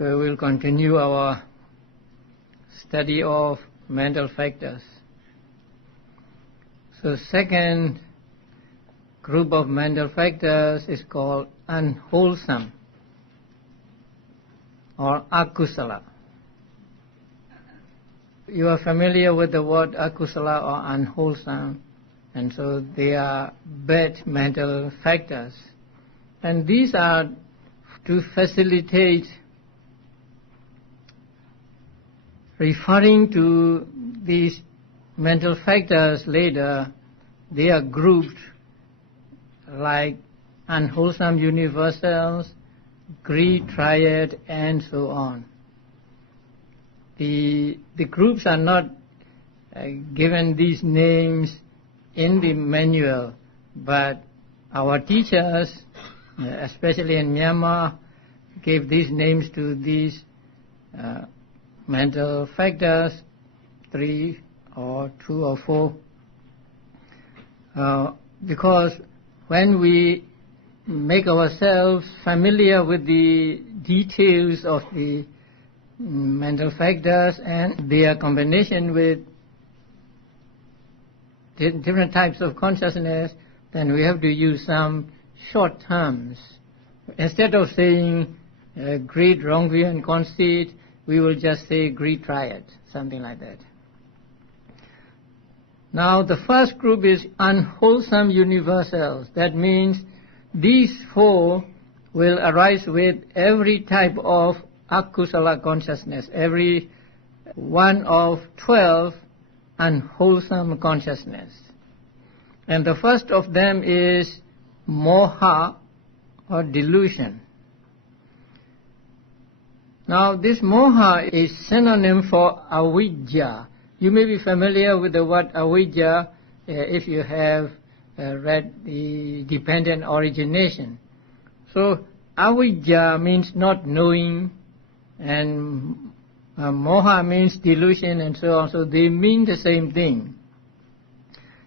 Okay, we'll continue our study of mental factors. So second group of mental factors is called unwholesome or akusala. You are familiar with the word akusala or unwholesome, and so they are bad mental factors. And these are to facilitate referring to these mental factors later. They are grouped like unwholesome universals, greed, triad, and so on. The groups are not given these names in the manual, but our teachers, especially in Myanmar, gave these names to these mental factors, 3 or 2 or 4, because when we make ourselves familiar with the details of the mental factors and their combination with different types of consciousness, then we have to use some short terms. Instead of saying greed, wrong view, and conceit, we will just say greed triad, something like that. Now the first group is unwholesome universals. That means these 4 will arise with every type of akusala consciousness, every one of 12 unwholesome consciousness. And the first of them is moha or delusion. Now this moha is synonym for avidya. You may be familiar with the word avidya if you have read the dependent origination. So avidya means not knowing, and moha means delusion, and so on. So they mean the same thing.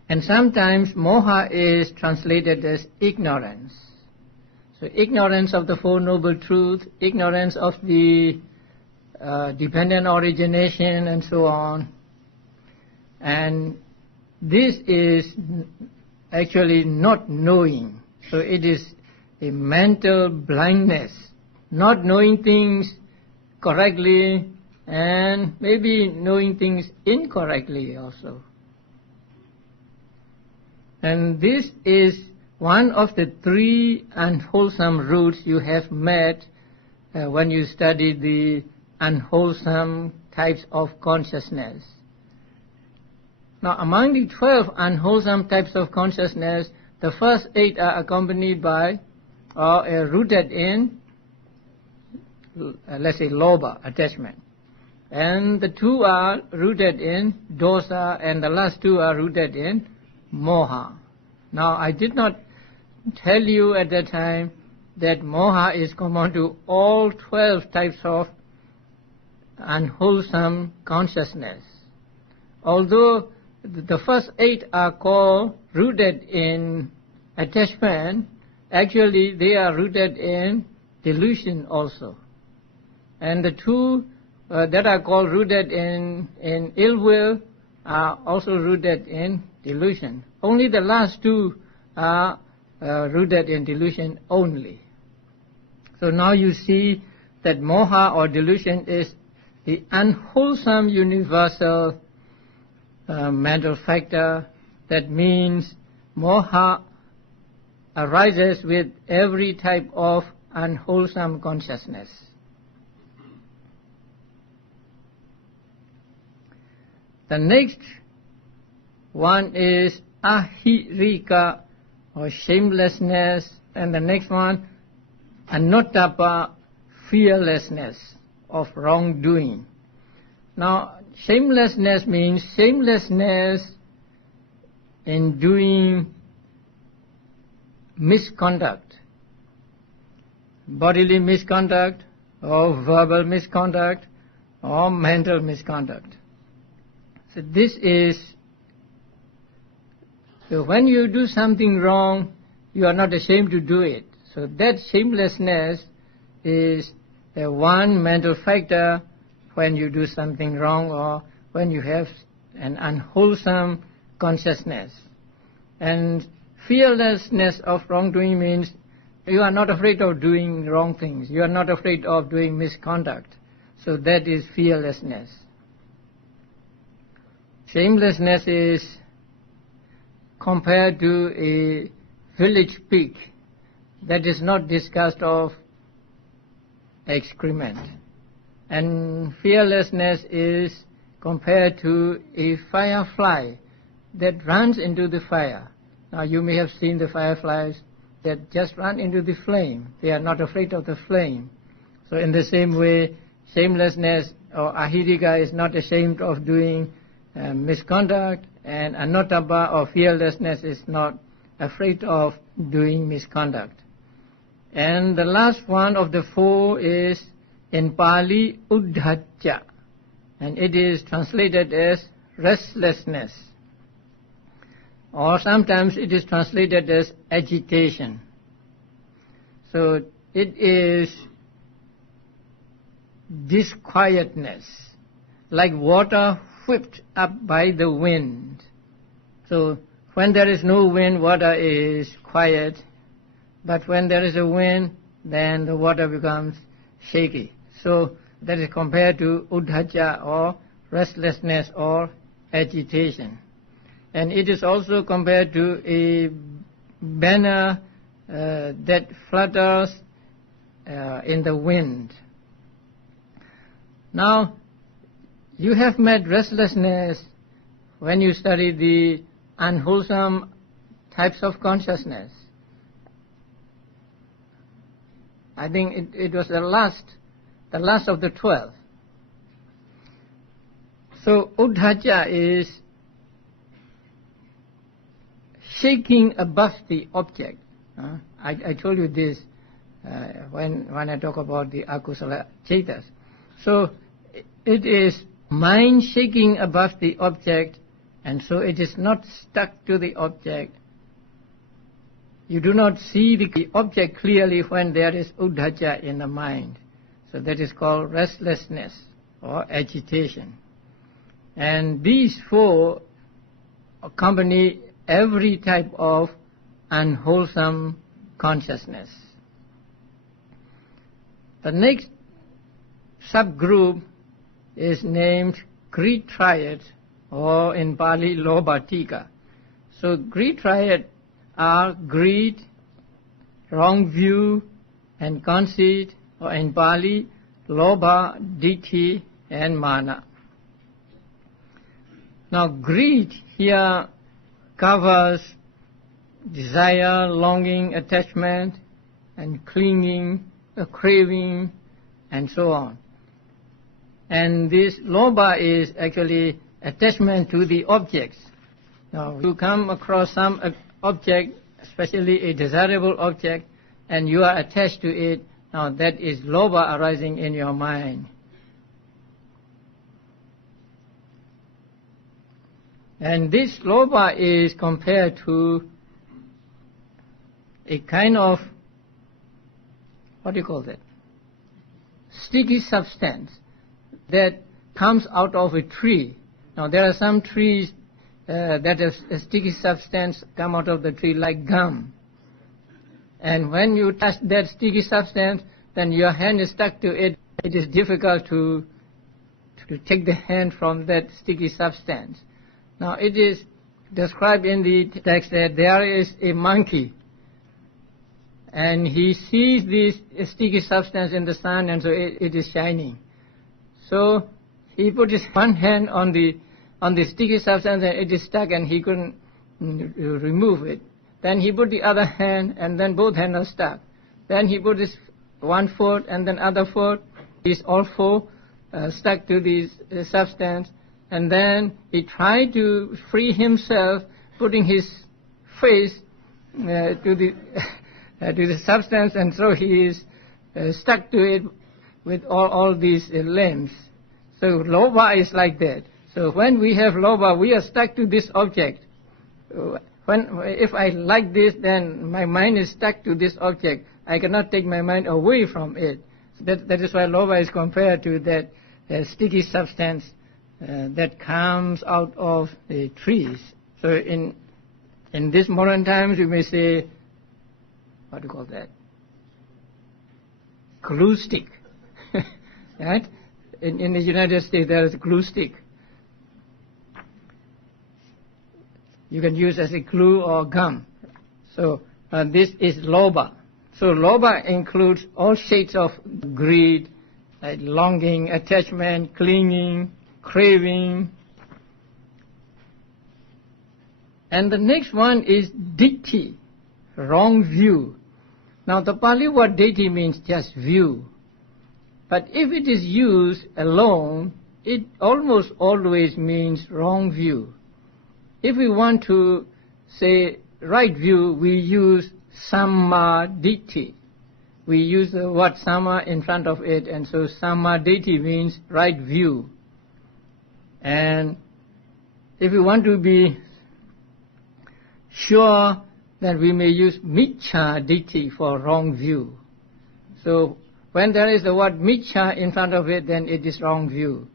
And sometimes moha is translated as ignorance. So ignorance of the Four Noble Truths, ignorance of the dependent origination, and so on. And this is actually not knowing. So it is a mental blindness, not knowing things correctly and maybe knowing things incorrectly also. And this is one of the 3 unwholesome roots you have met when you study the unwholesome types of consciousness. Now among the 12 unwholesome types of consciousness, the first 8 are accompanied by or rooted in, let's say, lobha, attachment. And the 2 are rooted in dosa, and the last 2 are rooted in moha. Now I did not tell you at that time that moha is common to all 12 types of unwholesome consciousness. Although the first 8 are called rooted in attachment, actually they are rooted in delusion also. And the 2 that are called rooted in ill will are also rooted in delusion. Only the last 2 are rooted in delusion only. So now you see that moha or delusion is the unwholesome universal mental factor. That means moha arises with every type of unwholesome consciousness. The next one is ahirika or shamelessness, and the next one anottapa, fearlessness of wrongdoing. Now shamelessness means shamelessness in doing misconduct, bodily misconduct or verbal misconduct or mental misconduct. So this is, so when you do something wrong, you are not ashamed to do it. So that shamelessness is the one mental factor when you do something wrong or when you have an unwholesome consciousness. And fearlessness of wrongdoing means you are not afraid of doing wrong things. You are not afraid of doing misconduct. So that is fearlessness. Shamelessness is compared to a village pig that is not disgusted of excrement. And fearlessness is compared to a firefly that runs into the fire. Now you may have seen the fireflies that just run into the flame. They are not afraid of the flame. So in the same way, shamelessness or ahirika is not ashamed of doing misconduct, and anotapa or fearlessness is not afraid of doing misconduct. And the last one of the four is in Pali uddhacca, and it is translated as restlessness, or sometimes it is translated as agitation. So it is disquietness, like water whipped up by the wind. So when there is no wind, water is quiet, but when there is a wind, then the water becomes shaky. So that is compared to uddhacca or restlessness or agitation. And it is also compared to a banner that flutters in the wind. Now, you have met restlessness when you study the unwholesome types of consciousness. I think it was the last of the 12. So uddhacca is shaking above the object. I told you this when I talk about the akusala cetas. So it is mind shaking above the object, and so it is not stuck to the object. You do not see the object clearly when there is uddhacca in the mind. So that is called restlessness or agitation. And these four accompany every type of unwholesome consciousness. The next subgroup is named greed triad, or in Pali lobhatika. So greed triad are greed, wrong view, and conceit, or in Pali lobha, ditthi, and mana. Now greed here covers desire, longing, attachment, and clinging, craving, and so on. And this lobha is actually attachment to the objects. Now you come across some object, especially a desirable object, and you are attached to it. Now that is lobha arising in your mind. And this lobha is compared to a kind of, what do you call that? Sticky substance that comes out of a tree. Now there are some trees that have a sticky substance come out of the tree like gum. And when you touch that sticky substance, then your hand is stuck to it. It is difficult to take the hand from that sticky substance. Now it is described in the text that there is a monkey, and he sees this sticky substance in the sun, and so it is shining. So he put his one hand on the sticky substance, and it is stuck, and he couldn't remove it. Then he put the other hand, and then both hands are stuck. Then he put his one foot, and then other foot. These all four stuck to this substance. And then he tried to free himself, putting his face to the substance, and so he is stuck to it with all these limbs. So lobha is like that. So when we have lobha, we are stuck to this object. If I like this, then my mind is stuck to this object. I cannot take my mind away from it. That is why lobha is compared to that sticky substance that comes out of the trees. So in these modern times, you may say, what do you call that? Glue stick, right? In the United States, there is a glue stick. You can use as a glue or gum. So this is lobha. So lobha includes all shades of greed, like longing, attachment, clinging, craving. And the next one is ditthi, wrong view. Now the Pali word ditthi means just view. But if it is used alone, it almost always means wrong view. If we want to say right view, we use samma ditthi. We use the word samma in front of it, and so samma ditthi means right view. And if we want to be sure, then we may use miccha ditthi for wrong view. So when there is the word miccha in front of it, then it is wrong view.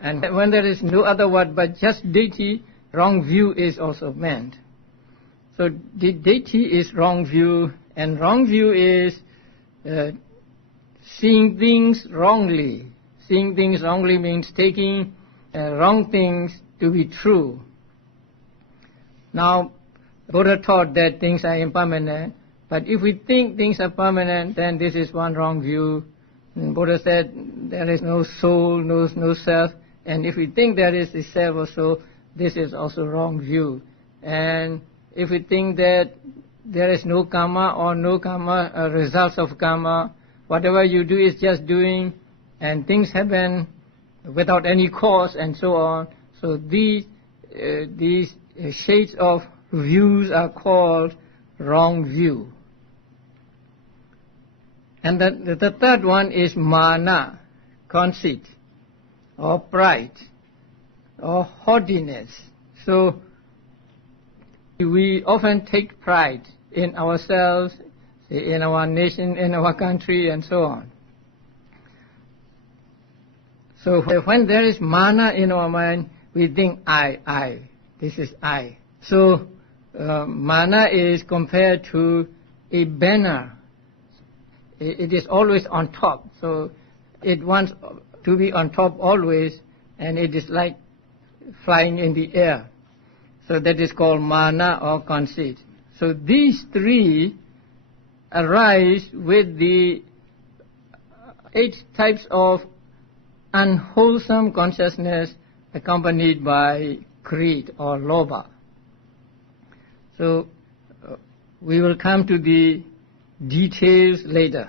And when there is no other word but just ditthi, wrong view is also meant. So the ditthi is wrong view, and wrong view is seeing things wrongly. Seeing things wrongly means taking wrong things to be true. Now, Buddha taught that things are impermanent, but if we think things are permanent, then this is one wrong view. And Buddha said there is no soul, no self, and if we think there is a self or soul, this is also wrong view. And if we think that there is no karma or no karma results of karma, whatever you do is just doing, and things happen without any cause and so on. So these shades of views are called wrong view. And the third one is mana, conceit, or pride, or haughtiness. So we often take pride in ourselves, in our nation, in our country, and so on. So when there is mana in our mind, we think I, this is I. So mana is compared to a banner. It is always on top. So it wants to be on top always, and it is like flying in the air. So that is called mana or conceit. So these three arise with the 8 types of unwholesome consciousness accompanied by greed or lobha. So we will come to the details later.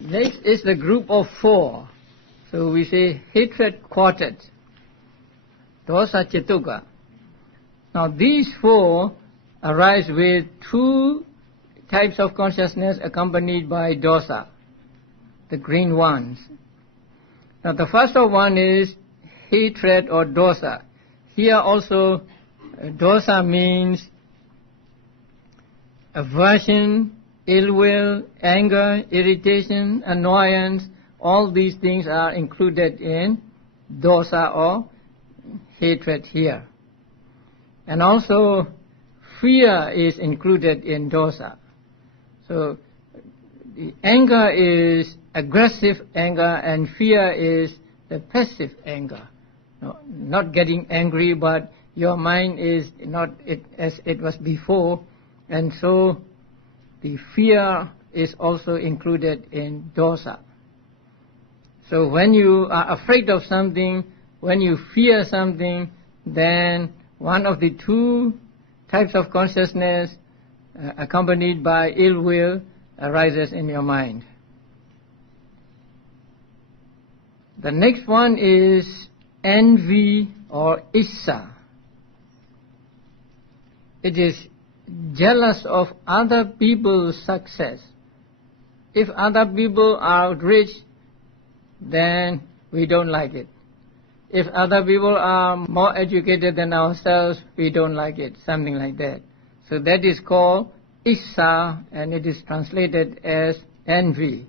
Next is the group of 4. So we say hatred quartet, dosa chetuka. Now these 4 arise with 2 types of consciousness accompanied by dosa, the green ones. Now the first one is hatred or dosa. Here also dosa means aversion, ill will, anger, irritation, annoyance. All these things are included in dosa or hatred here. And also fear is included in dosa. So the anger is aggressive anger, and fear is the passive anger. No, not getting angry, but your mind is not as it was before, and so the fear is also included in dosa. So when you are afraid of something, when you fear something, then one of the 2 types of consciousness accompanied by ill will arises in your mind. The next one is envy or issa. It is jealous of other people's success. If other people are rich, then we don't like it. If other people are more educated than ourselves, we don't like it, something like that. So that is called issa, and it is translated as envy.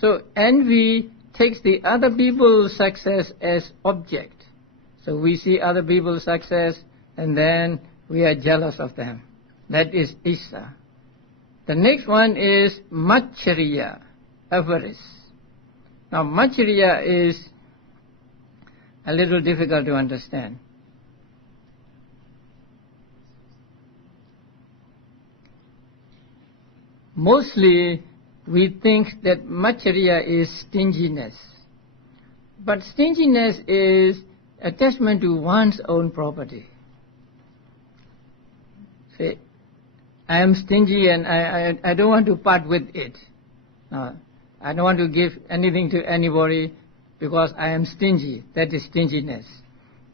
So envy takes the other people's success as object. So we see other people's success and then we are jealous of them. That is Issa. The next one is Maccharya, avarice. Now Maccharya is a little difficult to understand. Mostly we think that Maccharya is stinginess. But stinginess is attachment to one's own property. Say, I am stingy and I don't want to part with it. I don't want to give anything to anybody because I am stingy. That is stinginess.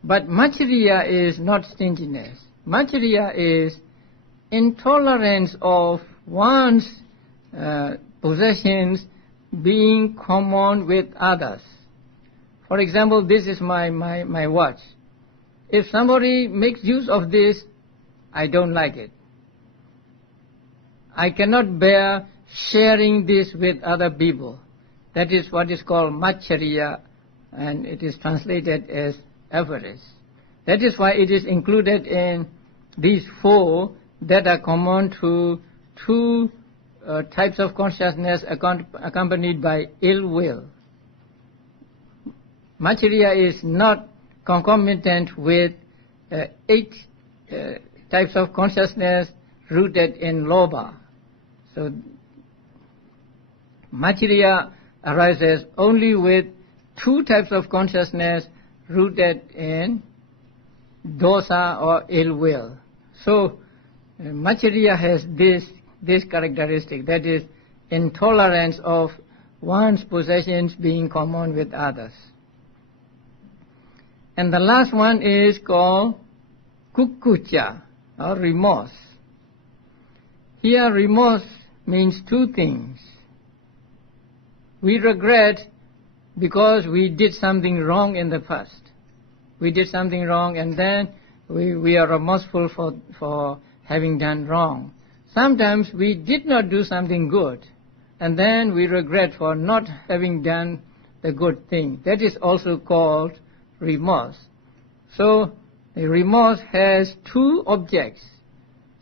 But Maccharya is not stinginess. Maccharya is intolerance of one's possessions being common with others. For example, this is my watch. If somebody makes use of this, I don't like it. I cannot bear sharing this with other people. That is what is called Maccharya, and it is translated as avarice. That is why it is included in these four that are common to two types of consciousness accompanied by ill will. Maccharya is not concomitant with 8 types of consciousness rooted in lobha. So Maccharya arises only with 2 types of consciousness rooted in dosa or ill will. So Maccharya has this characteristic, that is intolerance of one's possessions being common with others. And the last one is called kukucha or remorse. Here remorse means 2 things. We regret because we did something wrong in the past. We did something wrong and then we are remorseful for having done wrong. Sometimes we did not do something good and then we regret for not having done the good thing. That is also called remorse. So the remorse has 2 objects.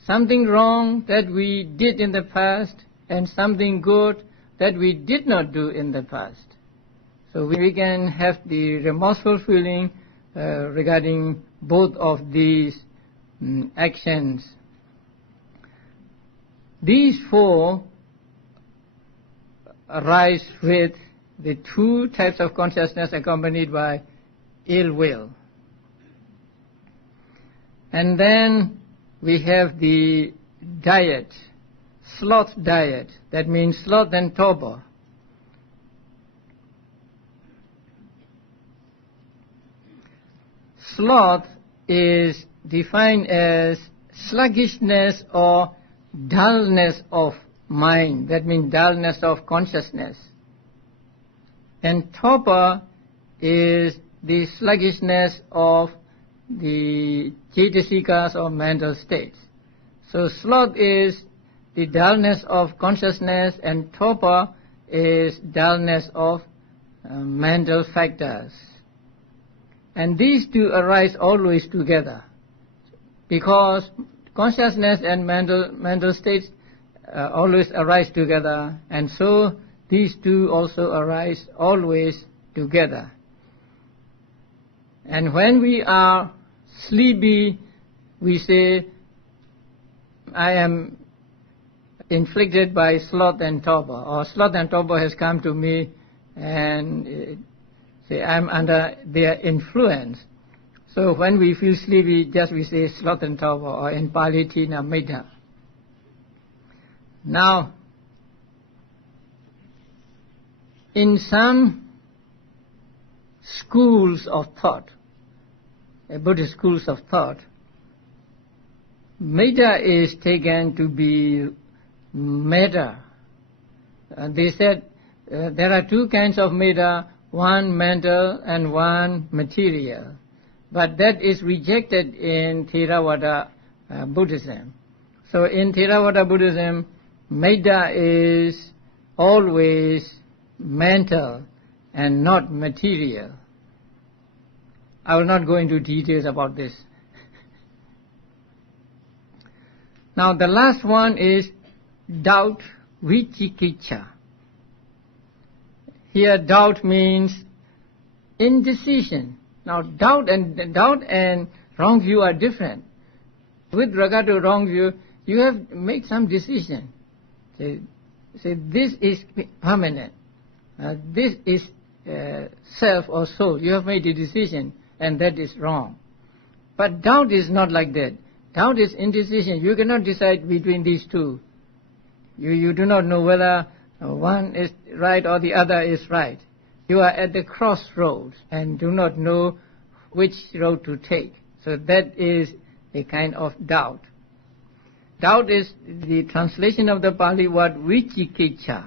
Something wrong that we did in the past and something good that we did not do in the past. So we can have the remorseful feeling regarding both of these actions. These 4 arise with the 2 types of consciousness accompanied by ill will. And then we have the diet, sloth diet. That means sloth and torpor. Sloth is defined as sluggishness or dullness of mind. That means dullness of consciousness. And torpor is the sluggishness of the cetasikas or mental states. So sloth is the dullness of consciousness and torpor is dullness of mental factors. And these 2 arise always together because consciousness and mental states always arise together, and so these 2 also arise always together. And when we are sleepy, we say, I am inflicted by sloth and torpor, or sloth and torpor has come to me and say I am under their influence. So when we feel sleepy, just we say sloth and torpor, or in Pali Tina Medha. Now, in some schools of thought, Buddhist schools of thought, Medha is taken to be matter. They said there are 2 kinds of Medha, one mental and one material. But that is rejected in Theravada Buddhism. So in Theravada Buddhism, Medha is always mental and not material. I will not go into details about this. Now the last one is doubt, vicikiccha. Here doubt means indecision. Now doubt and wrong view are different. With regard to wrong view, you have to make some decision. Say this is permanent. This is self or soul. You have made a decision, and that is wrong. But doubt is not like that. Doubt is indecision. You cannot decide between these two. You do not know whether one is right or the other is right. You are at the crossroads and do not know which road to take. So that is a kind of doubt. Doubt is the translation of the Pali word vicikiccha.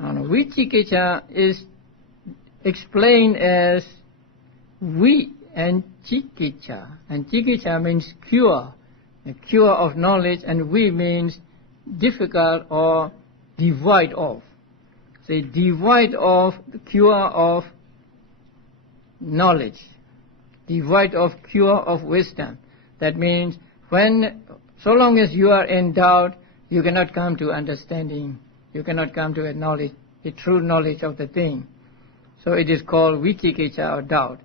Vicikiccha is explained as vi and cikiccha. And cikiccha means cure, a cure of knowledge, and vi means difficult or devoid of. Say devoid of the cure of knowledge, devoid of cure of wisdom. That means so long as you are in doubt, you cannot come to understanding, you cannot come to a knowledge, a true knowledge of the thing. So it is called vicikiccha or doubt.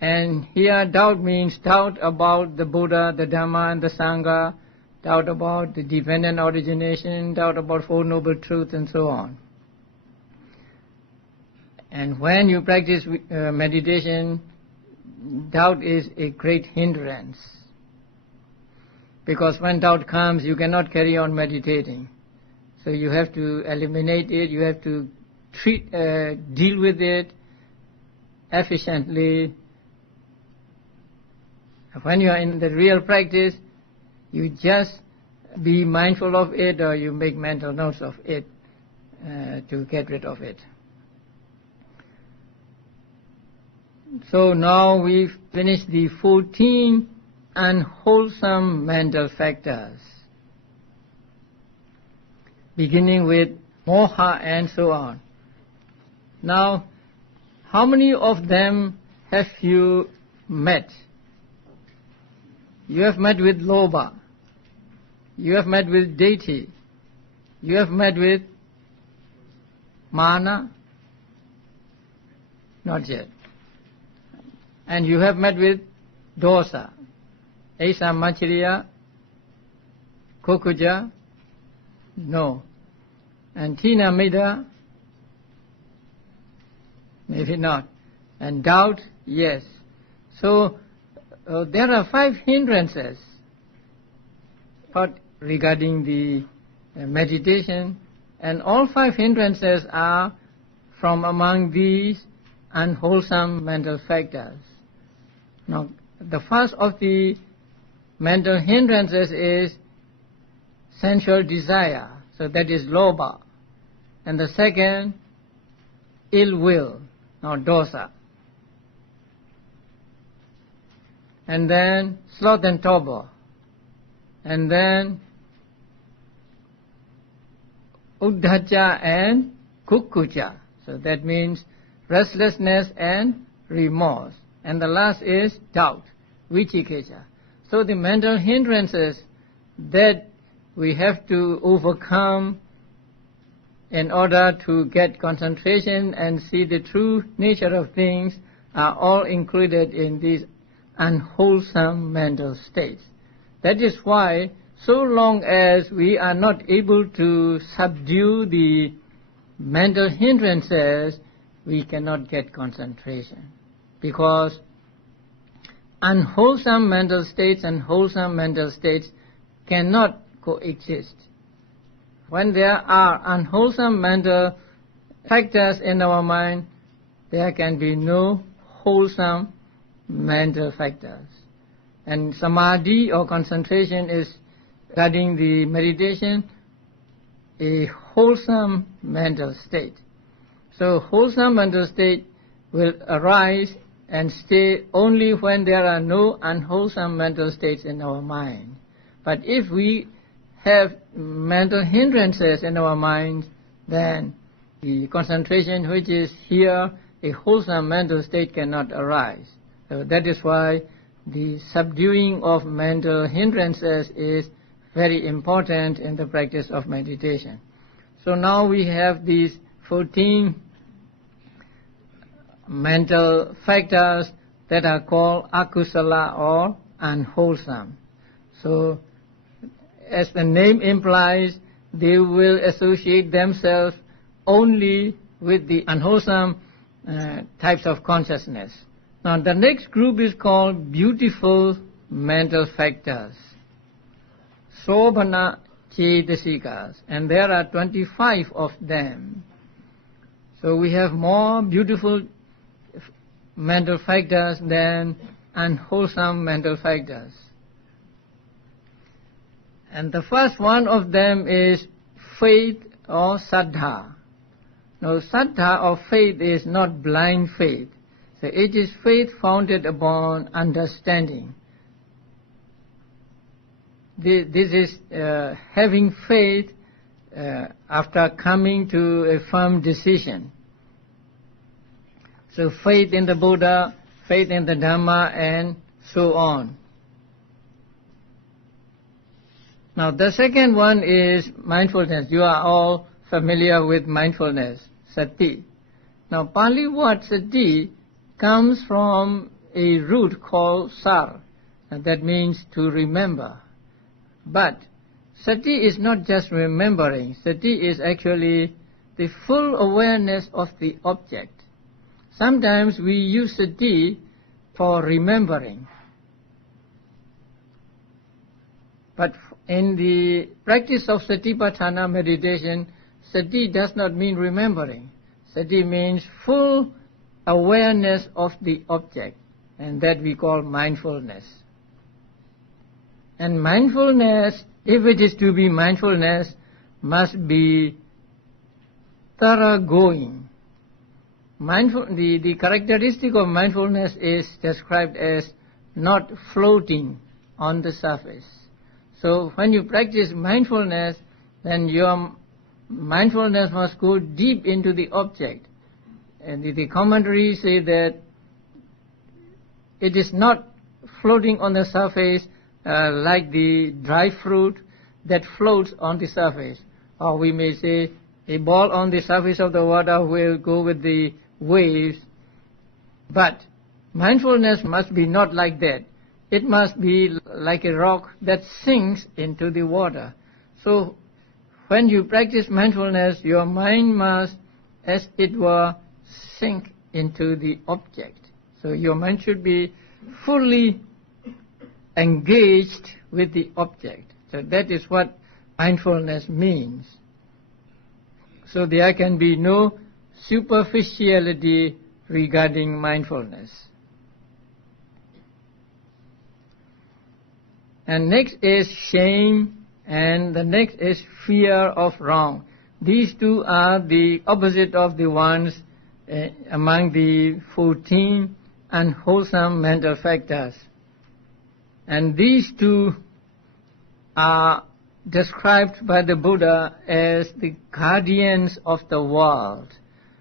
And here doubt means doubt about the Buddha, the Dhamma and the Sangha, doubt about the dependent origination, doubt about Four Noble Truths and so on. And when you practice meditation, doubt is a great hindrance. Because when doubt comes, you cannot carry on meditating. So you have to eliminate it, you have to deal with it efficiently. When you are in the real practice, you just be mindful of it, or you make mental notes of it to get rid of it. So now we've finished the 14 unwholesome mental factors, beginning with moha and so on. Now, how many of them have you met? You have met with lobha, you have met with deity, you have met with mana, not yet. And you have met with dosa, asa machiriya, kukuja, no. And tina mida, maybe not. And doubt, yes. So there are 5 hindrances regarding the meditation, and all 5 hindrances are from among these unwholesome mental factors. Now, the first of the mental hindrances is sensual desire, so that is lobha. And the second, ill will, now dosa. And then sloth and torpor. And then uddhacca and kukkucca. So that means restlessness and remorse. And the last is doubt, vicikiccha. So the mental hindrances that we have to overcome in order to get concentration and see the true nature of things are all included in these unwholesome mental states. That is why so long as we are not able to subdue the mental hindrances, we cannot get concentration. Because unwholesome mental states and wholesome mental states cannot coexist. When there are unwholesome mental factors in our mind, there can be no wholesome mental factors. And samadhi or concentration is, regarding the meditation, a wholesome mental state. So wholesome mental state will arise and stay only when there are no unwholesome mental states in our mind. But if we have mental hindrances in our mind, then the concentration which is here, a wholesome mental state cannot arise. So that is why the subduing of mental hindrances is very important in the practice of meditation. So now we have these 14 mental factors that are called akusala or unwholesome. So as the name implies, they will associate themselves only with the unwholesome types of consciousness. Now the next group is called beautiful mental factors, sobhana cetasikas, and there are 25 of them. So we have more beautiful mental factors than unwholesome mental factors. And the first one of them is faith or saddha. Now saddha or faith is not blind faith. So it is faith founded upon understanding. This is having faith after coming to a firm decision. So faith in the Buddha, faith in the Dhamma, and so on. Now the second one is mindfulness. You are all familiar with mindfulness, sati. Now Pali word sati comes from a root called sar, and that means to remember. But sati is not just remembering. Sati is actually the full awareness of the object. Sometimes we use sati for remembering. But in the practice of satipatthana meditation, sati does not mean remembering. Sati means full awareness of the object, and that we call mindfulness. And mindfulness, if it is to be mindfulness, must be thoroughgoing. The characteristic of mindfulness is described as not floating on the surface. So when you practice mindfulness, then your mindfulness must go deep into the object. And the commentaries say that it is not floating on the surface like the dry fruit that floats on the surface. Or we may say a ball on the surface of the water will go with the waves. But mindfulness must be not like that. It must be like a rock that sinks into the water. So when you practice mindfulness, your mind must, as it were, sink into the object. So your mind should be fully engaged with the object. So that is what mindfulness means. So there can be no superficiality regarding mindfulness. And next is shame, and the next is fear of wrong. These two are the opposite of the ones among the 14 unwholesome mental factors. And these two are described by the Buddha as the guardians of the world.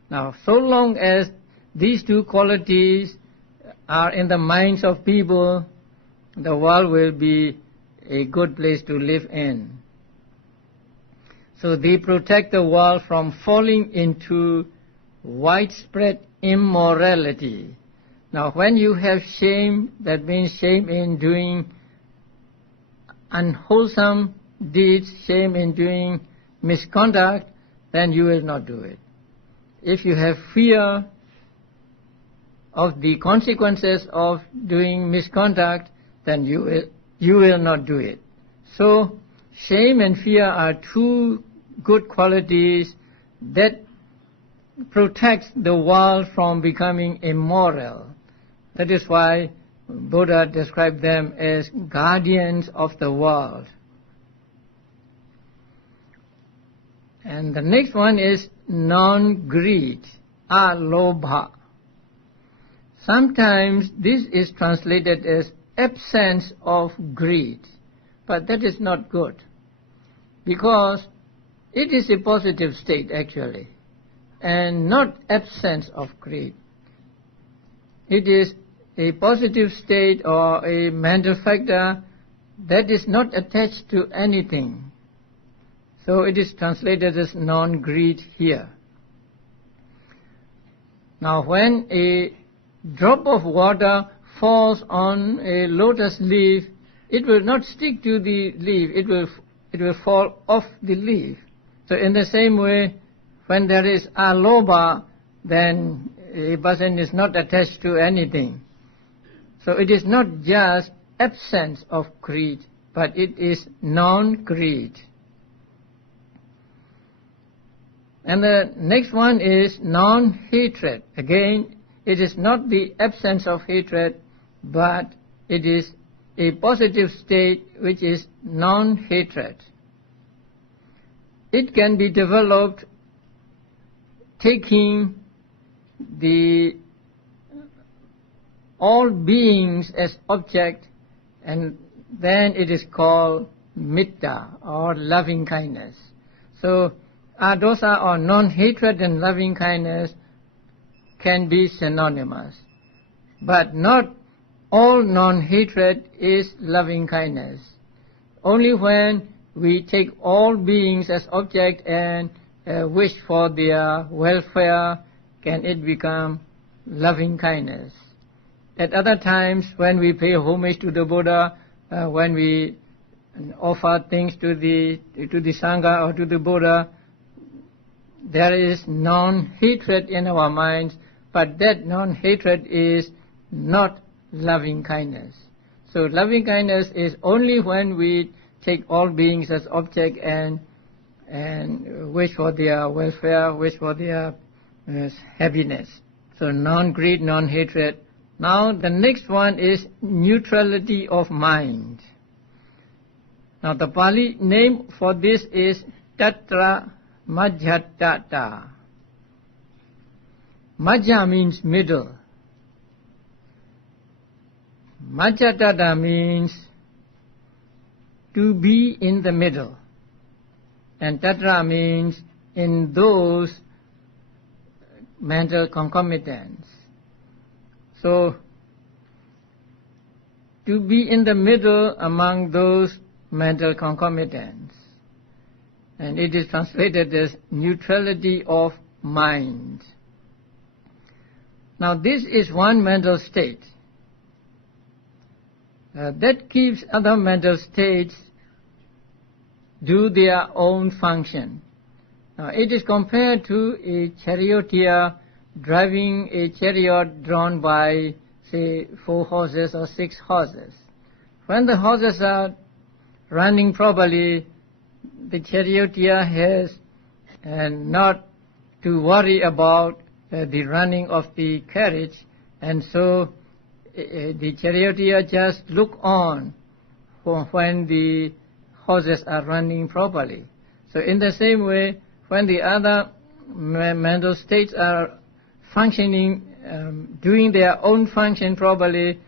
Now, so long as these two qualities are in the minds of people, the world will be a good place to live in. So they protect the world from falling into widespread immorality. Now when you have shame, that means shame in doing unwholesome deeds, shame in doing misconduct, then you will not do it. If you have fear of the consequences of doing misconduct, then you will not do it. So shame and fear are two good qualities that protects the world from becoming immoral. That is why Buddha described them as guardians of the world. And the next one is non-greed, alobha. Sometimes this is translated as absence of greed, but that is not good, because it is a positive state actually, and not absence of greed. It is a positive state or a mental factor that is not attached to anything. So it is translated as non-greed here. Now when a drop of water falls on a lotus leaf, it will not stick to the leaf, it will fall off the leaf. So in the same way, when there is alobha, then a person is not attached to anything. So it is not just absence of greed, but it is non-greed. And the next one is non-hatred. Again, it is not the absence of hatred, but it is a positive state which is non-hatred. It can be developed taking all beings as object, and then it is called metta or loving kindness. So adosa or non-hatred and loving kindness can be synonymous, but not all non-hatred is loving kindness. Only when we take all beings as object and wish for their welfare can it become loving kindness. At other times, when we pay homage to the Buddha, when we offer things to the Sangha or to the Buddha, there is non-hatred in our minds, but that non-hatred is not loving kindness. So loving kindness is only when we take all beings as object and wish for their welfare, wish for their happiness. So non-greed, non-hatred. Now the next one is neutrality of mind. Now the Pali name for this is tatra majjhatata. Majja means middle. Majjhatata means to be in the middle. And tatra means in those mental concomitants. So, to be in the middle among those mental concomitants. And it is translated as neutrality of mind. Now this is one mental state that keeps other mental states do their own function. Now it is compared to a charioteer driving a chariot drawn by, say, 4 horses or 6 horses. When the horses are running properly, the charioteer has not to worry about the running of the carriage, and so the charioteer just look on when the horses are running properly. So in the same way, when the other mental states are functioning, doing their own function properly,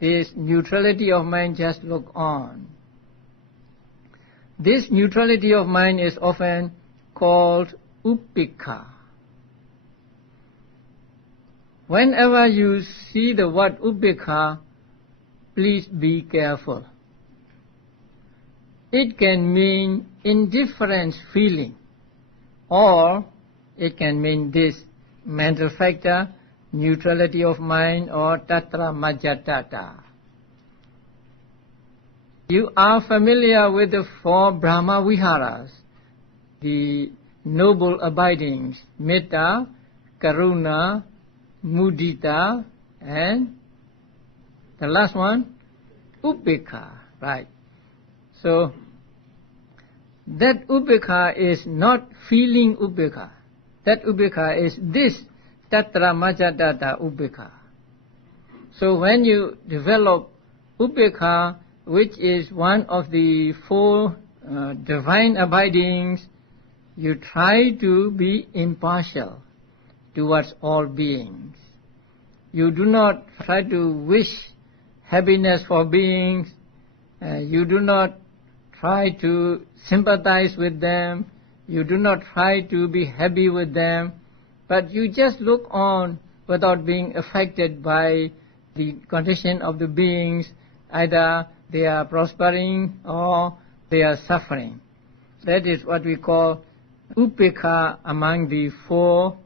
this neutrality of mind just look on. This neutrality of mind is often called upekkha. Whenever you see the word upekkha, please be careful. It can mean indifference feeling, or it can mean this mental factor, neutrality of mind, or tatra majjhatata. You are familiar with the 4 brahmaviharas, the noble abidings, metta, karuna, mudita, and the last one, upekkha, right? So that upekkha is not feeling upekkha. That upekkha is this tatra majjhatata upekkha. So when you develop upekkha, which is one of the 4 divine abidings, you try to be impartial towards all beings. You do not try to wish happiness for beings. You do not try to sympathize with them. You do not try to be happy with them, but you just look on without being affected by the condition of the beings. Either they are prospering or they are suffering. That is what we call upekkha among the four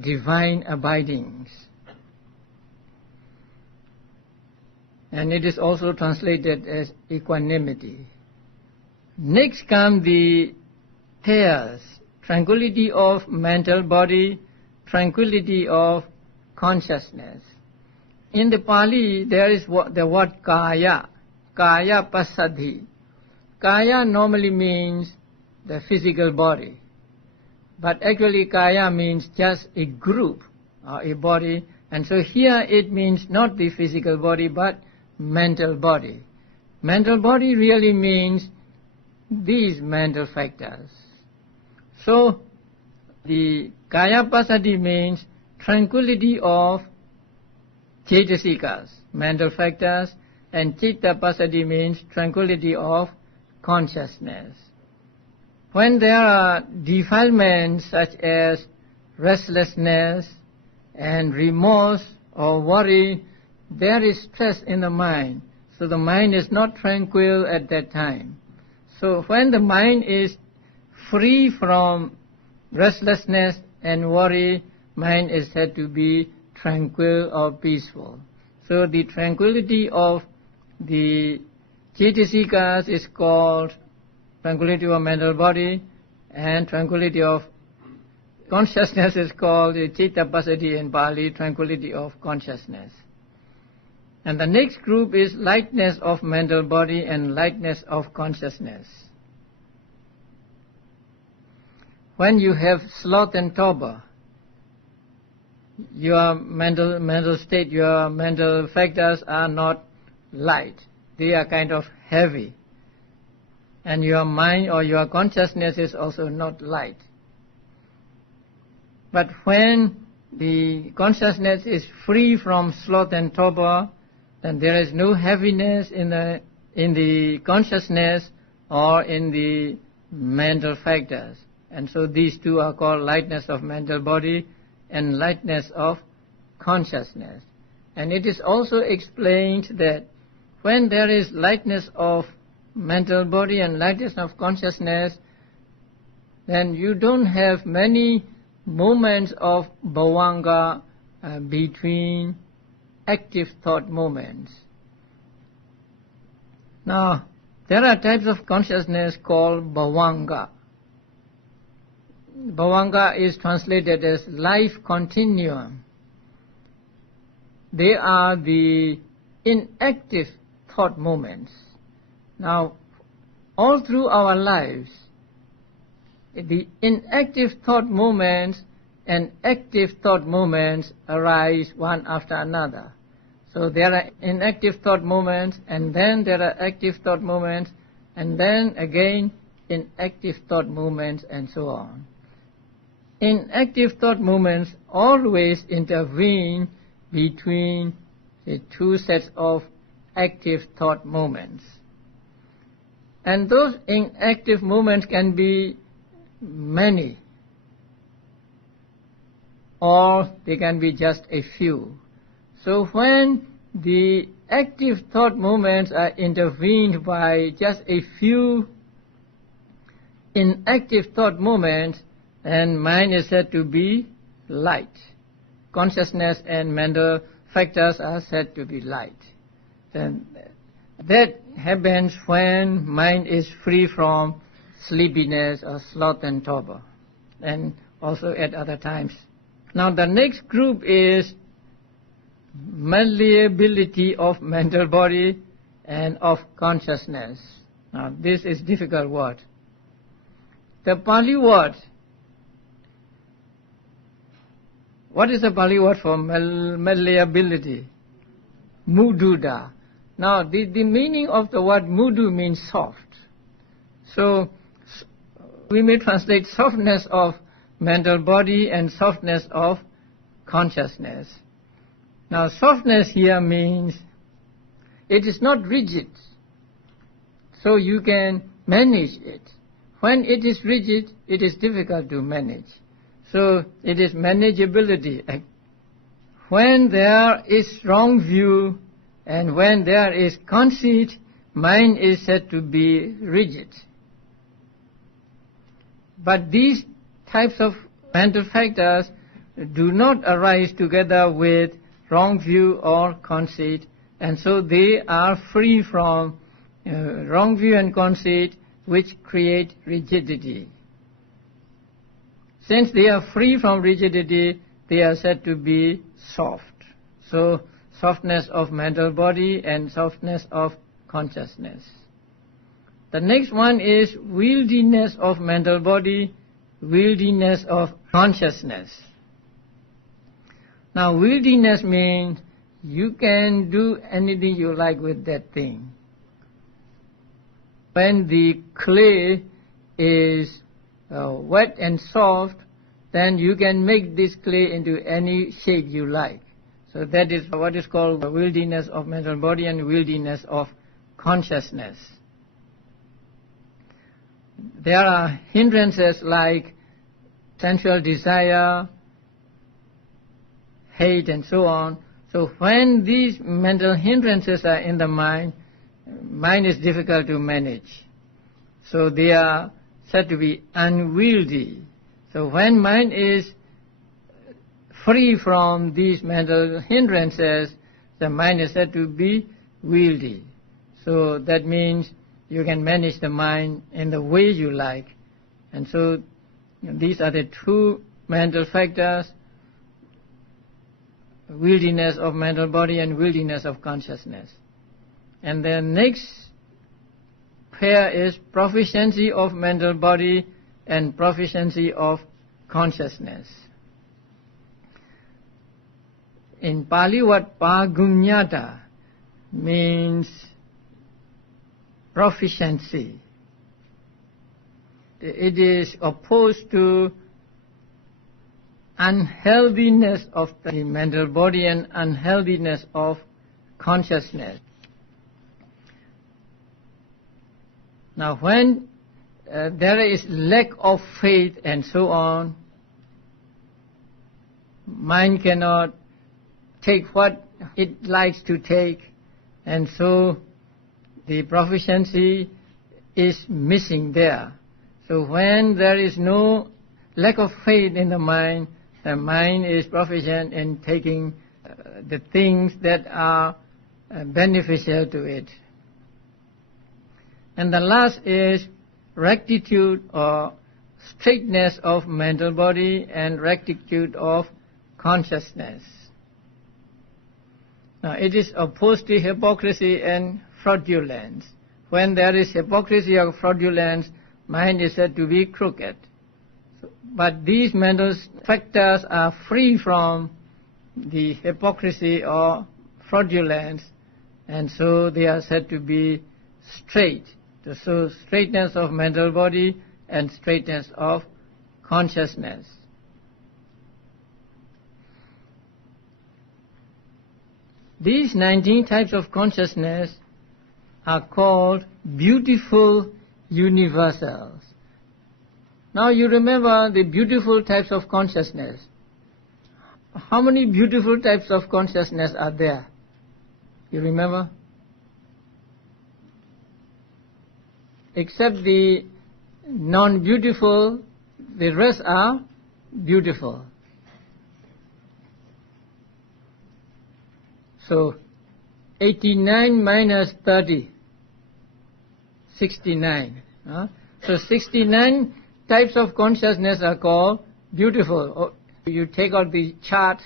divine abidings. And it is also translated as equanimity. Next come the pairs: tranquility of mental body, tranquility of consciousness. In the Pali, there is the word kaya, kaya passaddhi. Kaya normally means the physical body, but actually kaya means just a group or a body, and so here it means not the physical body but mental body. Mental body really means these mental factors. So the kaya passaddhi means tranquility of cetasikas, mental factors, and citta passaddhi means tranquility of consciousness. When there are defilements such as restlessness and remorse or worry, there is stress in the mind. So the mind is not tranquil at that time. So when the mind is free from restlessness and worry, mind is said to be tranquil or peaceful. So the tranquility of the cetasikas is called tranquility of mental body, and tranquility of consciousness is called citta passaddhi in Pali, tranquility of consciousness. And the next group is lightness of mental body and lightness of consciousness. When you have sloth and torpor, your mental state, your mental factors are not light. They are kind of heavy. And your mind or your consciousness is also not light. But when the consciousness is free from sloth and torpor, then there is no heaviness in the consciousness or in the mental factors. And so these two are called lightness of mental body and lightness of consciousness. And it is also explained that when there is lightness of mental body and lightness of consciousness, then you don't have many moments of bhavanga between active thought moments. Now, there are types of consciousness called bhavanga. Bhavanga is translated as life continuum. They are the inactive thought moments. Now, all through our lives, the inactive thought moments and active thought moments arise one after another. So there are inactive thought moments, and then there are active thought moments, and then again inactive thought moments, and so on. Inactive thought moments always intervene between the two sets of active thought moments. And those inactive moments can be many, or they can be just a few. So when the active thought moments are intervened by just a few inactive thought moments, then mind is said to be light. Consciousness and mental factors are said to be light. Then that happens when mind is free from sleepiness or sloth and torpor, and also at other times. Now the next group is malleability of mental body and of consciousness. Now this is difficult word. The Pali word, what is the Pali word for malleability? Mududa. Now the meaning of the word mudu means soft. So we may translate softness of mental body and softness of consciousness. Now softness here means it is not rigid, so you can manage it. when it is rigid, it is difficult to manage. So it is manageability. When there is wrong view and when there is conceit, mind is said to be rigid. But these types of mental factors do not arise together with wrong view or conceit, and so they are free from wrong view and conceit, which create rigidity. Since they are free from rigidity, they are said to be soft. So softness of mental body and softness of consciousness. The next one is wieldiness of mental body, wieldiness of consciousness. Now wieldiness means you can do anything you like with that thing. When the clay is wet and soft, then you can make this clay into any shape you like. So that is what is called the wieldiness of mental body and wieldiness of consciousness. There are hindrances like sensual desire, hate, and so on. So when these mental hindrances are in the mind, mind is difficult to manage. So they are said to be unwieldy. So when mind is free from these mental hindrances, the mind is said to be wieldy. So that means you can manage the mind in the way you like. And so these are the two mental factors, wieldiness of mental body and wieldiness of consciousness. And the next pair is proficiency of mental body and proficiency of consciousness. In Pali, what pagunyata means proficiency. It is opposed to unhealthiness of the mental body and unhealthiness of consciousness. Now when there is lack of faith and so on, mind cannot take what it likes to take, and so the proficiency is missing there. So when there is no lack of faith in the mind is proficient in taking the things that are beneficial to it. And the last is rectitude or straightness of mental body and rectitude of consciousness. Now it is opposed to hypocrisy and fraudulence. When there is hypocrisy or fraudulence, mind is said to be crooked. But these mental factors are free from the hypocrisy or fraudulence, and so they are said to be straight. So straightness of mental body and straightness of consciousness. These 19 types of consciousness are called beautiful universals. Now you remember the beautiful types of consciousness. How many beautiful types of consciousness are there? You remember? Except the non-beautiful, the rest are beautiful. So 89 minus 30, 69. So 69 types of consciousness are called beautiful. You take out the chart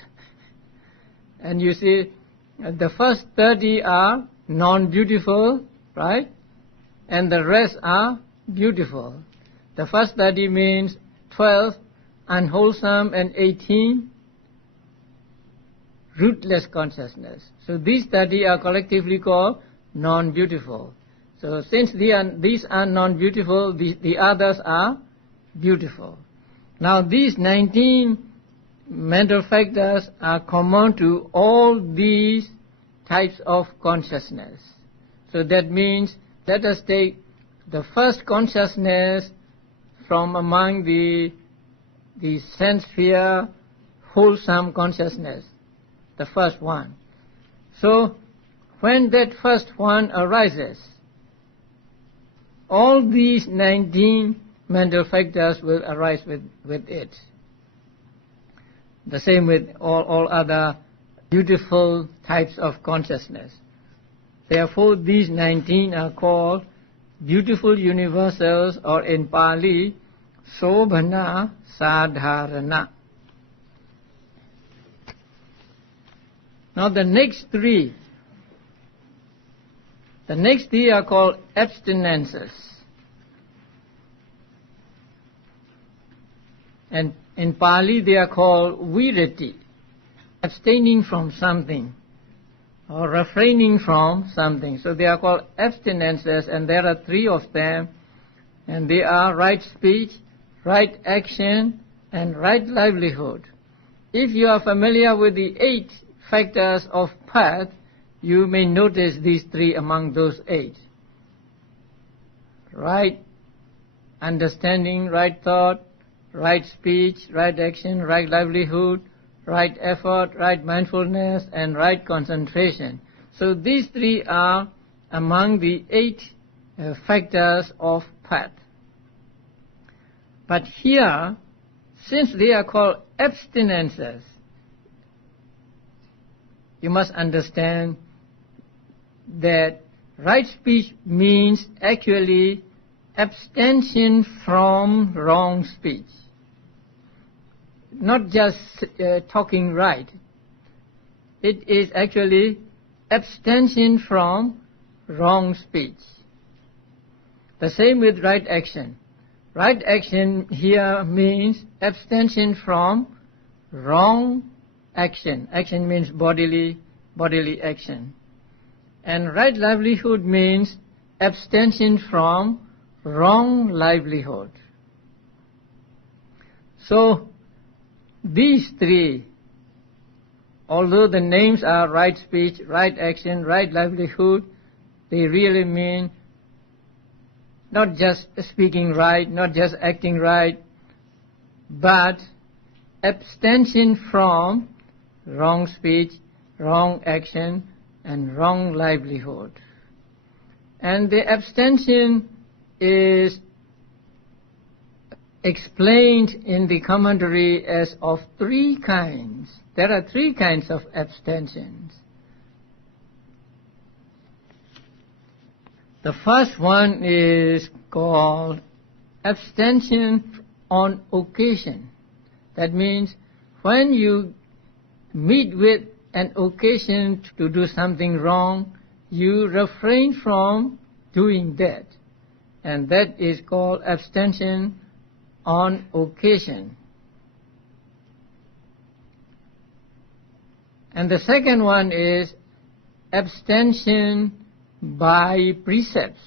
and you see the first 30 are non-beautiful, right? And the rest are beautiful. The first 30 means 12 unwholesome and 18 rootless consciousness. So these 30 are collectively called non-beautiful. So since these are non-beautiful, the others are beautiful. Now these 19 mental factors are common to all these types of consciousness. So that means, let us take the first consciousness from among the sense sphere wholesome consciousness, the first one. So when that first one arises, all these 19 mental factors will arise with it. The same with all other beautiful types of consciousness. Therefore, these 19 are called beautiful universals, or in Pali, sobhana sadharana. Now the next three are called abstinences. And in Pali they are called virati, abstaining from something or refraining from something. So they are called abstinences, and there are three of them, and they are right speech, right action, and right livelihood. If you are familiar with the 8 factors of path, you may notice these three among those 8. Right understanding, right thought, right speech, right action, right livelihood, right effort, right mindfulness, and right concentration. So these three are among the 8 factors of path. But here, since they are called abstinences, you must understand that right speech means actually abstention from wrong speech. Not just talking right. It is actually abstention from wrong speech. The same with right action. Right action here means abstention from wrong action. Action means bodily action. And right livelihood means abstention from wrong livelihood. So these three, although the names are right speech, right action, right livelihood, they really mean not just speaking right, not just acting right, but abstention from wrong speech, wrong action, and wrong livelihood. And the abstention is explained in the commentary as of 3 kinds. There are 3 kinds of abstentions. The first one is called abstention on occasion. That means when you meet with an occasion to do something wrong, you refrain from doing that. And that is called abstention on occasion. And the second one is abstention by precepts.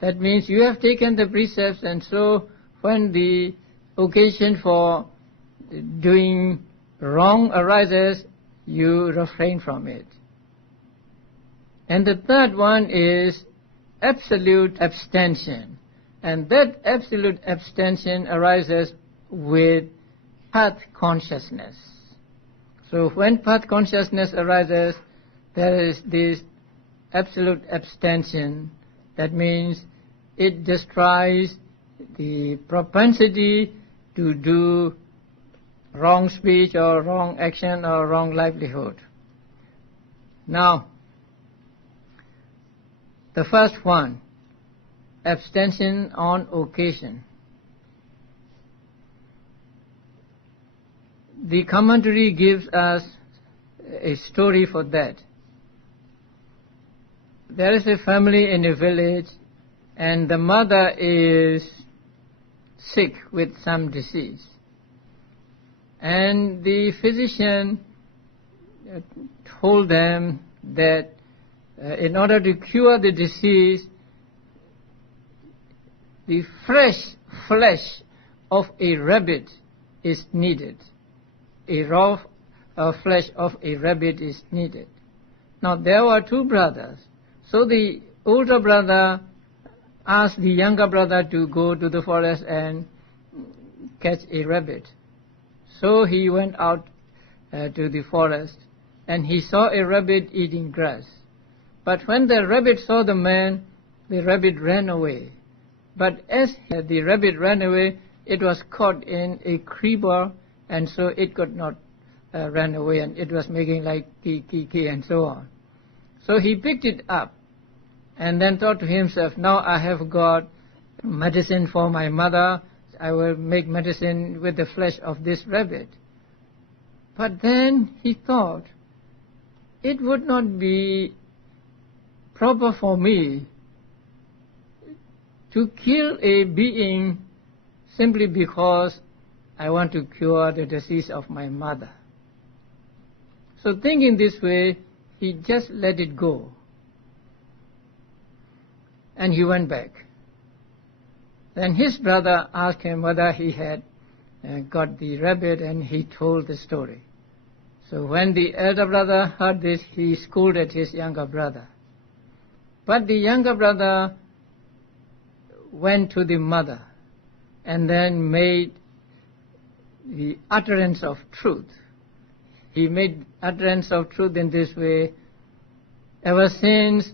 That means you have taken the precepts, and so when the occasion for doing wrong arises, you refrain from it. And the third one is absolute abstention. And that absolute abstention arises with path consciousness. So when path consciousness arises, there is this absolute abstention. That means it destroys the propensity to do wrong speech or wrong action or wrong livelihood. Now, the first one, abstention on occasion. The commentary gives us a story for that. There is a family in a village, and the mother is sick with some disease. And the physician told them that in order to cure the disease, the fresh flesh of a rabbit is needed. A raw flesh of a rabbit is needed. Now there were 2 brothers. So the older brother asked the younger brother to go to the forest and catch a rabbit. So he went out to the forest, and he saw a rabbit eating grass. But when the rabbit saw the man, the rabbit ran away. But as the rabbit ran away, it was caught in a creeper, and so it could not run away, and it was making like ki, and so on. So he picked it up and then thought to himself, now I have got medicine for my mother. I will make medicine with the flesh of this rabbit. But then he thought, it would not be proper for me to kill a being simply because I want to cure the disease of my mother. So thinking this way, he just let it go. And he went back. Then his brother asked him whether he had got the rabbit, and he told the story. So when the elder brother heard this, he scolded his younger brother. But the younger brother went to the mother and then made the utterance of truth. He made utterance of truth in this way: ever since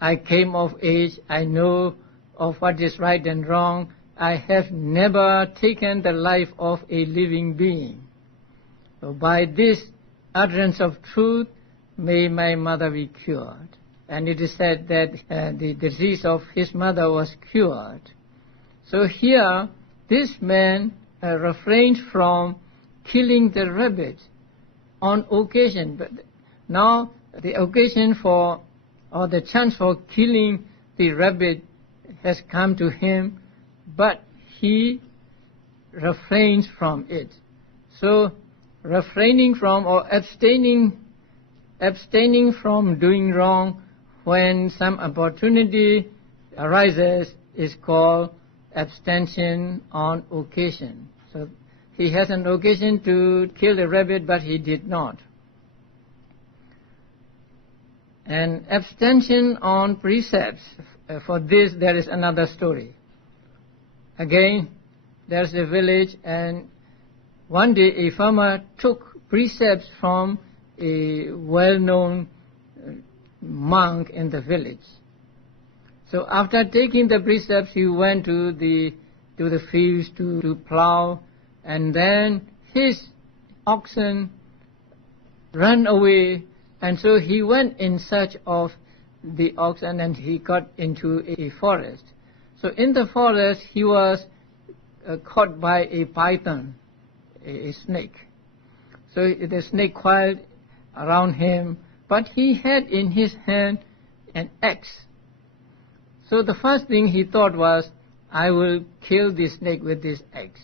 I came of age, I know of what is right and wrong. I have never taken the life of a living being. So by this utterance of truth, may my mother be cured. And it is said that the disease of his mother was cured. So here, this man refrained from killing the rabbit on occasion. But now the occasion for, or the chance for killing the rabbit has come to him, but he refrains from it. So refraining from, or abstaining from doing wrong when some opportunity arises is called abstention on occasion. So he has an occasion to kill the rabbit, but he did not. And abstention on precepts, for this there is another story. Again, there's a village, and one day a farmer took precepts from a well-known monk in the village. So after taking the precepts, he went to the fields to plow, and then his oxen ran away, and so he went in search of the oxen, and he got into a forest. So in the forest, he was caught by a python, a snake. So the snake coiled around him, but he had in his hand an axe. So the first thing he thought was, I will kill the snake with this axe.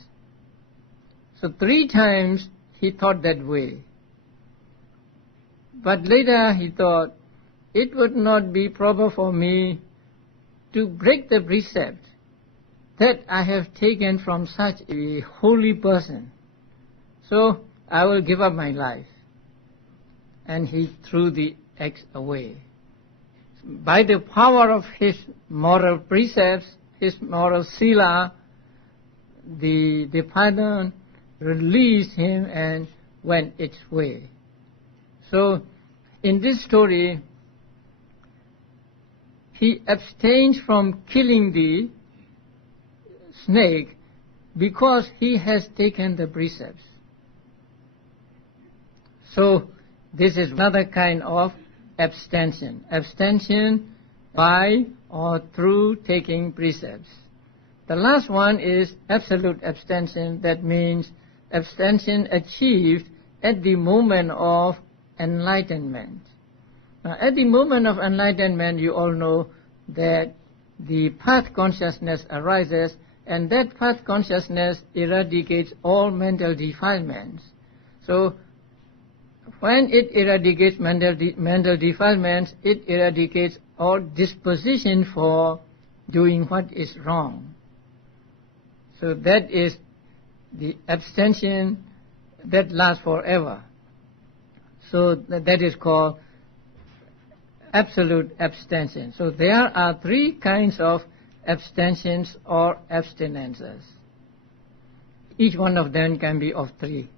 So 3 times he thought that way. But later he thought, it would not be proper for me to break the precept that I have taken from such a holy person. So I will give up my life. And he threw the axe away. By the power of his moral precepts, his moral sila, the python released him and went its way. So in this story, he abstains from killing the snake because he has taken the precepts. So this is another kind of abstention. Abstention by or through taking precepts. The last one is absolute abstention. That means abstention achieved at the moment of enlightenment. Now, at the moment of enlightenment, you all know that the path consciousness arises, and that path consciousness eradicates all mental defilements. So when it eradicates mental defilements, it eradicates all disposition for doing what is wrong. So that is the abstention that lasts forever. So that is called absolute abstention. So there are 3 kinds of abstentions or abstinences. each one of them can be of 3.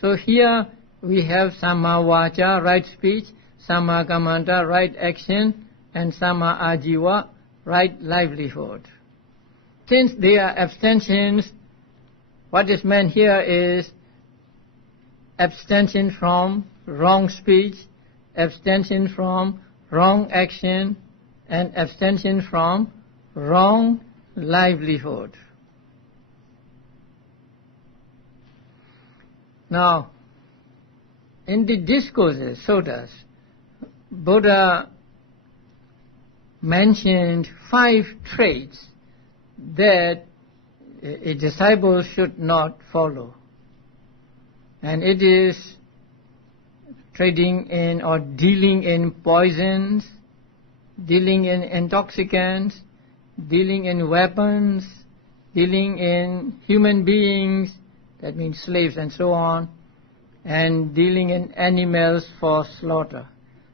So here we have samma vacha, right speech, samma kammanta, right action, and samma ajiva, right livelihood. Since they are abstentions, what is meant here is abstention from wrong speech, abstention from wrong action, and abstention from wrong livelihood. Now, in the discourses, suttas, Buddha mentioned 5 traits that a disciple should not follow. And it is trading in or dealing in poisons, dealing in intoxicants, dealing in weapons, dealing in human beings, that means slaves and so on, and dealing in animals for slaughter.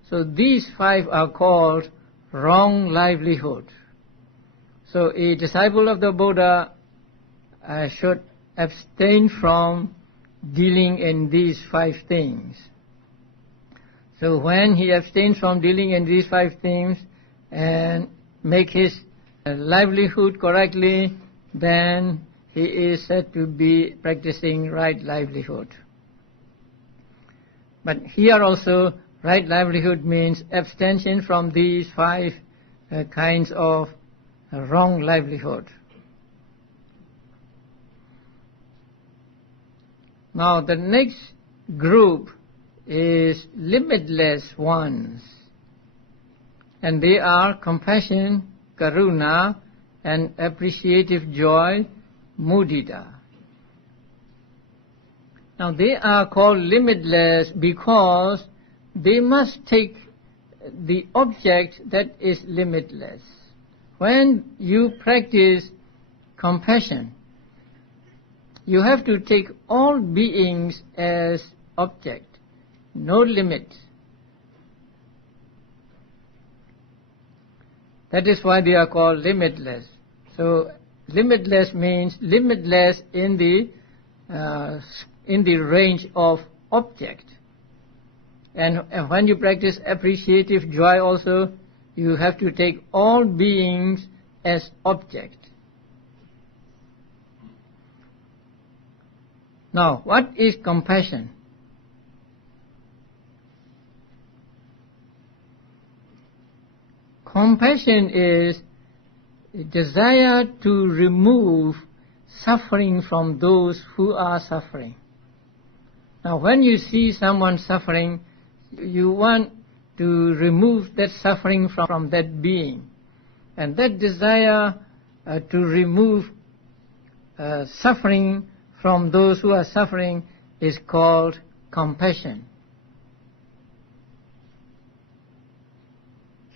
So these 5 are called wrong livelihood. So a disciple of the Buddha should abstain from dealing in these 5 things. So when he abstains from dealing in these 5 things and make his livelihood correctly, then he is said to be practicing right livelihood. But here also, right livelihood means abstention from these 5 kinds of wrong livelihood. Now the next group is limitless ones, and they are compassion, karuna, and appreciative joy, mudita. Now they are called limitless because they must take the object that is limitless. When you practice compassion, you have to take all beings as object, no limit. That is why they are called limitless. So limitless means limitless in the range of object. And when you practice appreciative joy also, you have to take all beings as object. Now, what is compassion? Compassion is a desire to remove suffering from those who are suffering. Now, when you see someone suffering, you want to remove that suffering from that being. And that desire to remove suffering from those who are suffering is called compassion.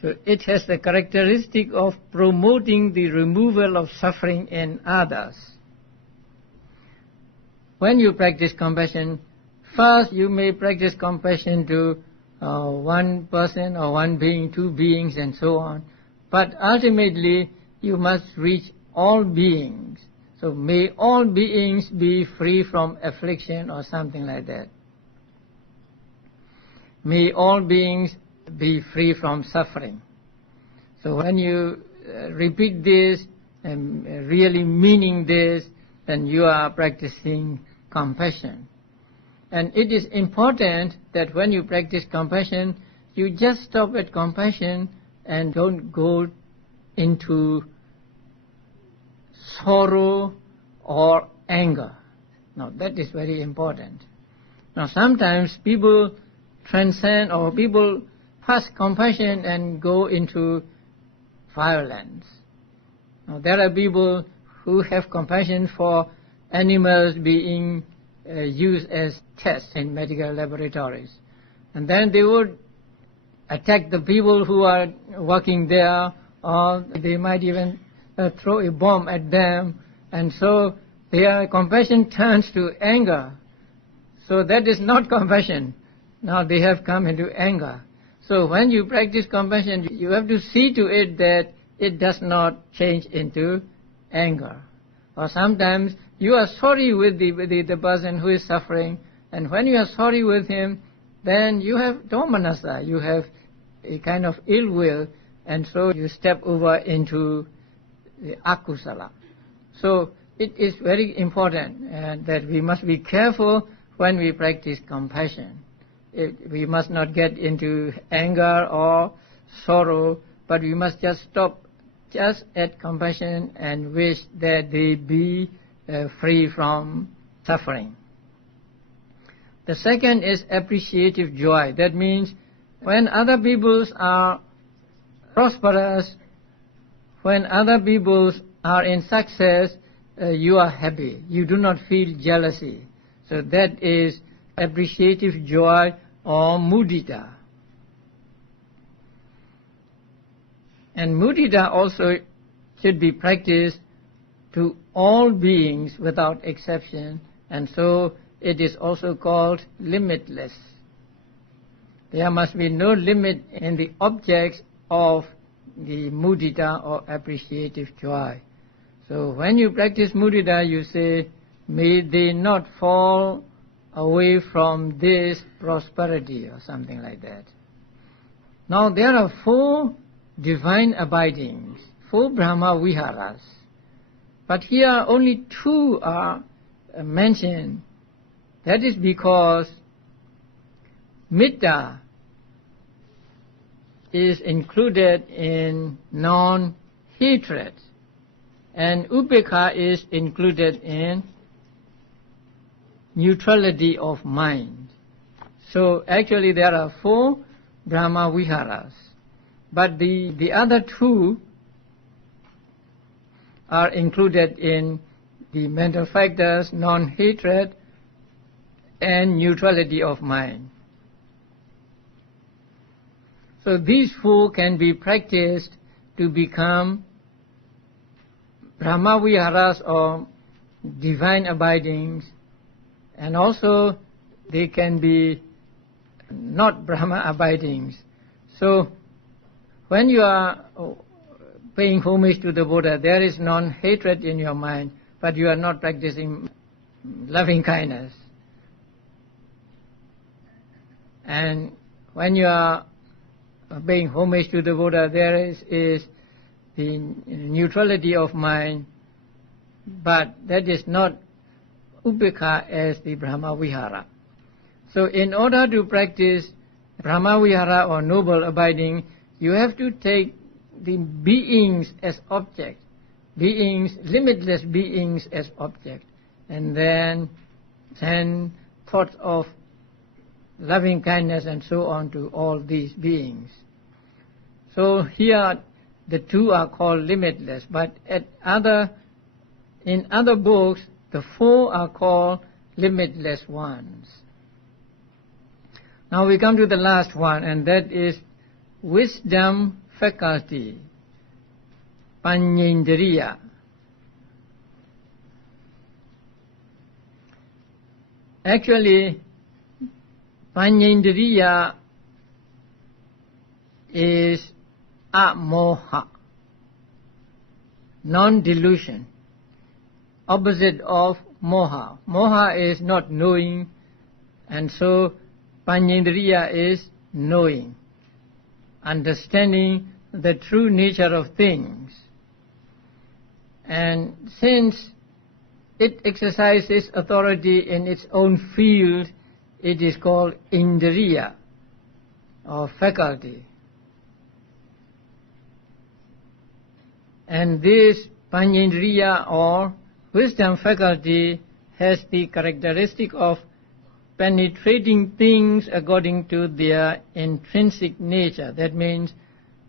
So it has the characteristic of promoting the removal of suffering in others. When you practice compassion, first you may practice compassion to one person or one being, 2 beings and so on. But ultimately you must reach all beings. So may all beings be free from affliction or something like that. May all beings be free from suffering. So when you repeat this and really meaning this, then you are practicing compassion. And it is important that when you practice compassion, you just stop at compassion and don't go into sorrow or anger. Now that is very important. Now sometimes people transcend or people pass compassion and go into violence. Now there are people who have compassion for animals being used as tests in medical laboratories. And then they would attack the people who are working there, or they might even throw a bomb at them, and so their compassion turns to anger. So that is not compassion. Now they have come into anger. So when you practice compassion, you have to see to it that it does not change into anger. Or sometimes you are sorry with the person who is suffering, and when you are sorry with him, then you have domanassa, you have a kind of ill will, and so you step over into the akusala. So it is very important that we must be careful when we practice compassion. We must not get into anger or sorrow, but we must just stop just at compassion and wish that they be free from suffering. The second is appreciative joy. That means when other peoples are prosperous, when other peoples are in success, you are happy. You do not feel jealousy. So that is appreciative joy or mudita. And mudita also should be practiced to all beings without exception, and so it is also called limitless. There must be no limit in the objects of the mudita or appreciative joy. So when you practice mudita, you say, may they not fall away from this prosperity, or something like that. Now there are 4 divine abidings, 4 brahmaviharas, but here only 2 are mentioned. That is because Metta is included in non-hatred, and upekkha is included in neutrality of mind. So actually there are 4 brahmaviharas, but the other 2 are included in the mental factors, non-hatred, and neutrality of mind. So these 4 can be practiced to become brahmaviharas or divine abidings, and also they can be not Brahma abidings. So when you are paying homage to the Buddha, there is non-hatred in your mind, but you are not practicing loving kindness. And when you are paying homage to the Buddha, there is the neutrality of mind, but that is not upekkha as the brahmavihara. So in order to practice brahmavihara or noble abiding, you have to take the beings as object, beings, limitless beings as object, and then send thoughts of loving kindness and so on to all these beings. So here the 2 are called limitless, but in other books the 4 are called limitless ones. Now we come to the last one, and that is wisdom faculty, panyendriya. Actually, panyendriya is amoha, non-delusion, opposite of moha. Moha is not knowing, and so panyendriya is knowing, understanding the true nature of things. And since it exercises authority in its own field, it is called indriya, or faculty. And this panyendriya or wisdom faculty has the characteristic of penetrating things according to their intrinsic nature. That means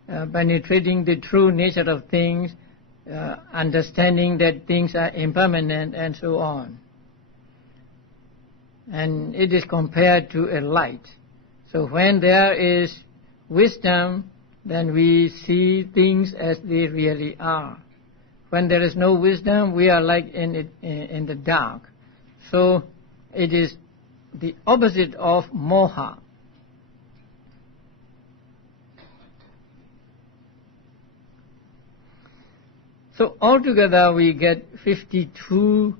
penetrating the true nature of things, understanding that things are impermanent, and so on. And it is compared to a light. So when there is wisdom, then we see things as they really are. When there is no wisdom, we are like in the dark. So it is the opposite of moha. So altogether we get 52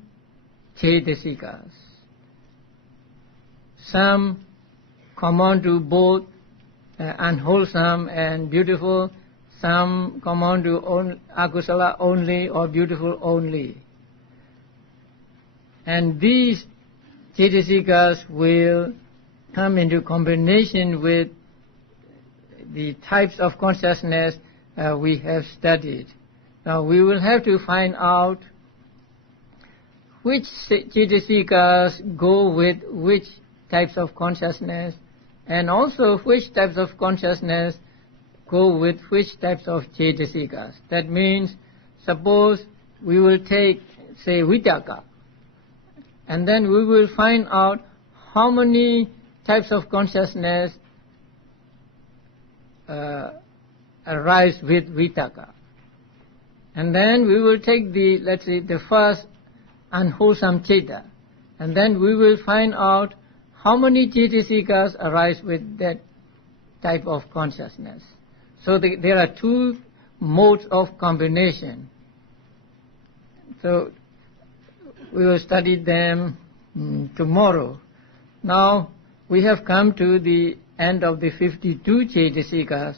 cetasikas. Some common to both unwholesome and beautiful, some common to akusala only or beautiful only. And these cetasikas will come into combination with the types of consciousness we have studied. Now we will have to find out which cetasikas go with which types of consciousness, and also which types of consciousness go with which types of cetasikas. That means, suppose we will take, say, vitakka, and then we will find out how many types of consciousness arise with vitakka. And then we will take the, let's say, the first unwholesome ceta, and then we will find out how many cetasikas arise with that type of consciousness. So there are two modes of combination. So we will study them tomorrow. Now we have come to the end of the 52 cetasikas,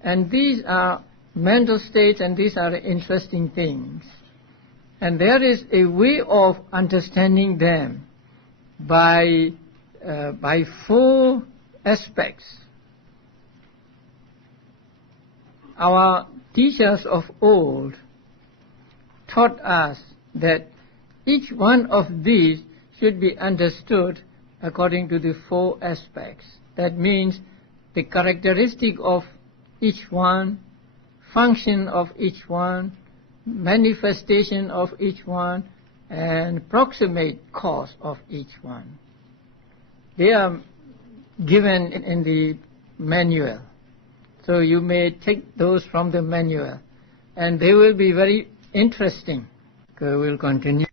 and these are mental states, and these are interesting things. And there is a way of understanding them by four aspects. Our teachers of old taught us that each one of these should be understood according to the four aspects. That means the characteristic of each one, function of each one, manifestation of each one, and proximate cause of each one. They are given in the manual. So you may take those from the manual, and they will be very interesting. Okay, we'll continue.